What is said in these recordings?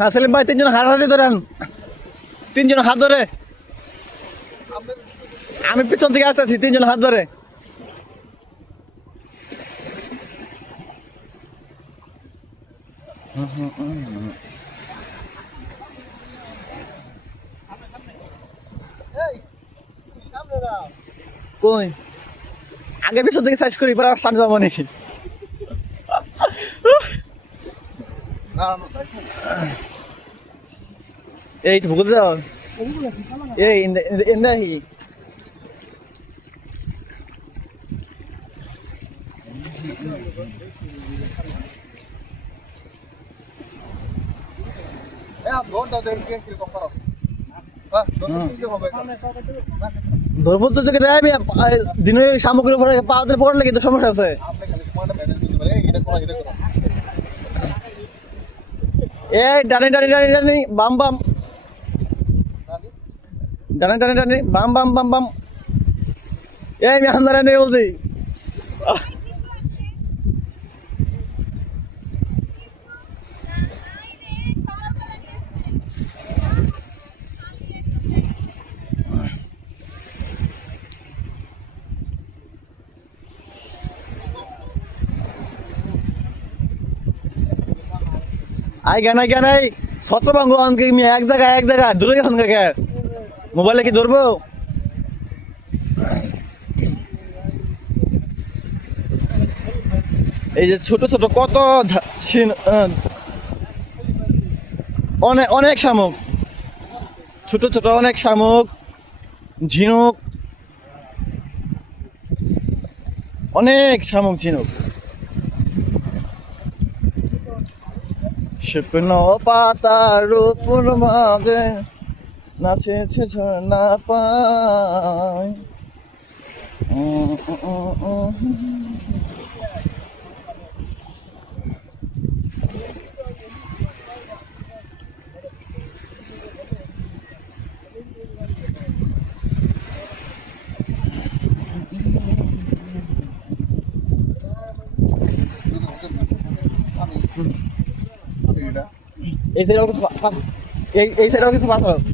হ্যাঁ সেলিম ভাই, তিনজন হাত ধরেন, তিনজন হাত ধরে। আমি পিছন থেকে আসতেছি, তিনজন হাত ধরে। কই আগে পিছন থেকে সাইজ করি, পরে সামনে যাবো নাকি? এই ভুগতে যাও, এই ইন্দাহি ধর্মত্ব চোখে দেয় যিনি সামগ্রীর উপরে পাওয়াতে পড়লে কিন্তু সমস্যা আছে। এই ডানি ডানি ডানি ডানি বাম বাম, ডানি ডানি ডানি বাম বাম বাম বাম। এই আমি আন্দারে নেই বলছি। আই গানাই ছত্রভঙ্গ এক জায়গায় দূরে গেছেন কাকে মোবাইলে কি ধরবো? এই যে ছোট ছোট কত অনেক অনেক শামুক, ছোট ছোট অনেক শামুক, ঝিনুক, অনেক শামুক ঝিনুক। শুকনো পাতার উপর মাঝে নাচেছে ঝর্ণা পায়। এই সাইডেও কিছু এই সাইডেও কিছু পাথর আছে।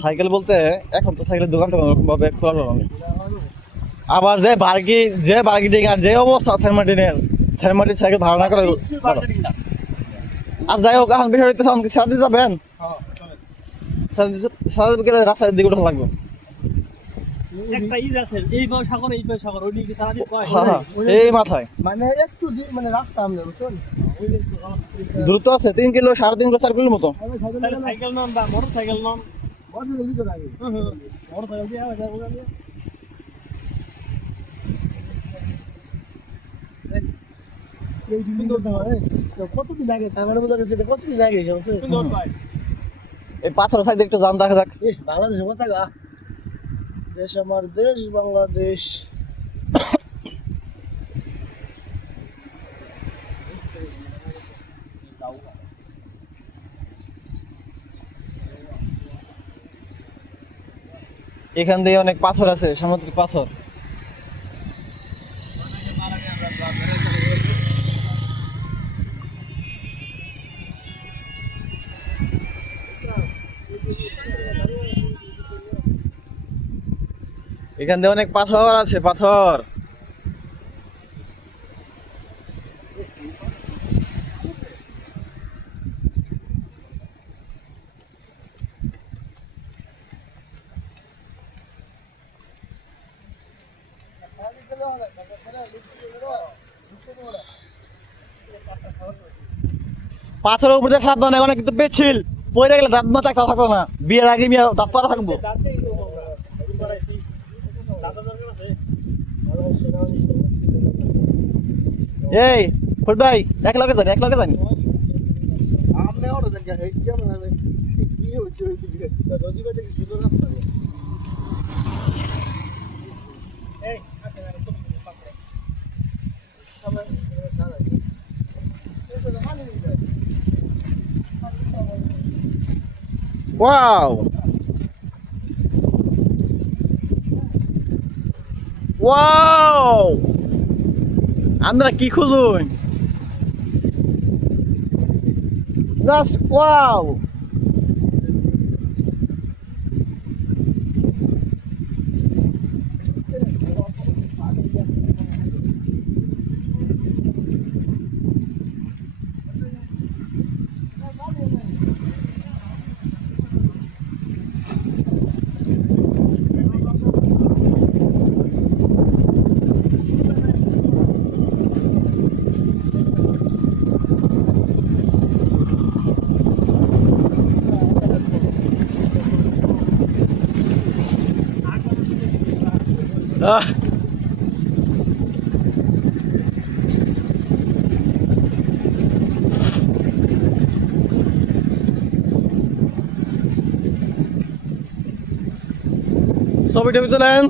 সাইকেল বলতে এখন তো সাইকেলের দোকানটা ভাবে খোলা নেই। আবার যে বার্গি ডিগার যে অবস্থা সেরমাটির সাইকেল ভাড়া না করে। আর যাই হোক, এখন বিষয় হইতেছে সারাদিন যাবেন, সারাদিন গেলে রাস্তার দিকে উঠা লাগবে। এই মাথায় মানে একটু মানে রাস্তা দ্রুত আছে 3 কিলো 3.5 কিলো 4 কিলোর মতো। সাইকেল নন বা মোটর সাইকেল নন, কতদিন আগে তার মানে বোঝা গেছে কতদিন আগে এই পাথর সাইড একটু জাম দেখা যাক। বাংলাদেশ কোথা দেশ, আমার দেশ বাংলাদেশ। এখান দিয়ে অনেক পাথর আছে, সামুদ্রিক পাথর। এখান দিয়ে অনেক পাথর আছে, পাথর। পাথরের উপরে সাবধান, অনেক কিন্তু পেছিল পড়ে গেলে দাঁত মাথা থাকতো না। বিয়ের আগে দাঁত পাড়া থাকবো। এই ফুট ভাই এক লগে জানি ওয়াও ওয়াও আমরা কি খুঁজুন জাস্ট ওয়াও আহ ছবিটা তুলেন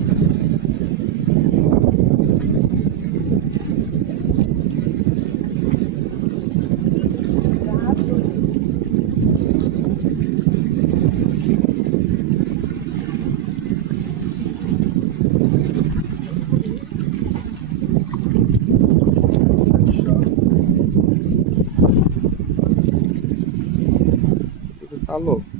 Alô?